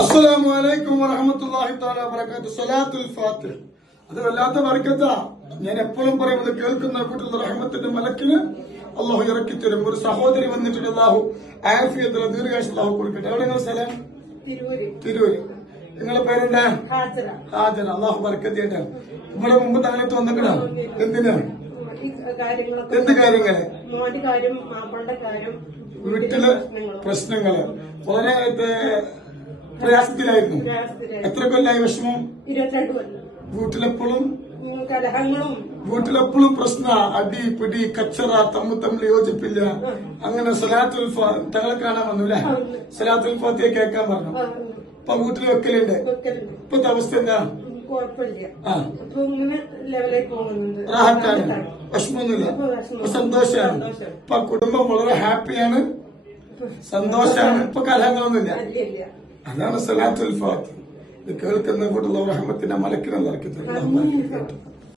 അസ്സലാമു അലൈക്കും വറഹ്മത്തുള്ളാഹി തആല വബറകാതുഹു. സ്വലാത്തുൽ ഫാത്തിഹ അത് വല്ലാത്ത ബർക്കത്താ. ഞാൻ എപ്പോഴും പറയുന്നത് കേൾക്കുന്ന കൂട്ടത്തിൽ റഹ്മത്തിന്റെ മലക്കിന് അള്ളാഹു ഇറക്കി തരും. ഒരു സഹോദരി വന്നിട്ടുണ്ട്, അള്ളാഹു ആഫിയത്തുള്ള ദീർഘായുസ്സ് അള്ളാഹു കൊടുക്കട്ടെ. എവിടെ നിങ്ങൾ സ്ഥലം? തിരൂര്. നിങ്ങളെ പേരെന്താ? ഹാജര. അള്ളാഹു ബർക്കത്ത് ചെയ്യട്ടെ. ഇവിടെ മുമ്പ് താനത്ത് വന്നിക്കണോ? എന്തിനാ? എന്ത് കാര്യങ്ങള്? വീട്ടില് പ്രശ്നങ്ങള് വളരെ പ്രയാസത്തിലായിരുന്നു. എത്ര കൊല്ലായി വിഷമം? 22 കൊല്ലം. വീട്ടിലെപ്പോഴും പ്രശ്ന, അടി പിടി കച്ചറ, തമ്മിൽ യോജിപ്പില്ല. അങ്ങനെ സലാത്തുൽ തങ്ങളെ കാണാൻ വന്നില്ല, സലാത്തുൽ ഫാത്തിഹ കേൾക്കാൻ പറഞ്ഞു. ഇപ്പൊ വീട്ടിൽ വെക്കലുണ്ട്. ഇപ്പത്തെ അവസ്ഥ എന്താ? റാഹത്താണ്, വിഷമൊന്നുമില്ല, സന്തോഷാണ്. ഇപ്പൊ കുടുംബം വളരെ ഹാപ്പിയാണ്, സന്തോഷാണ്. ഇപ്പൊ കലഹങ്ങളൊന്നുമില്ല. അതാണ് സലാത്തുൽ ഫാത്തിഹ. ഇത് കേൾക്കുന്ന കൂട്ടുള്ള റഹ്മത്തിന്റെ മലക്കിനെ നിറക്കി തരും.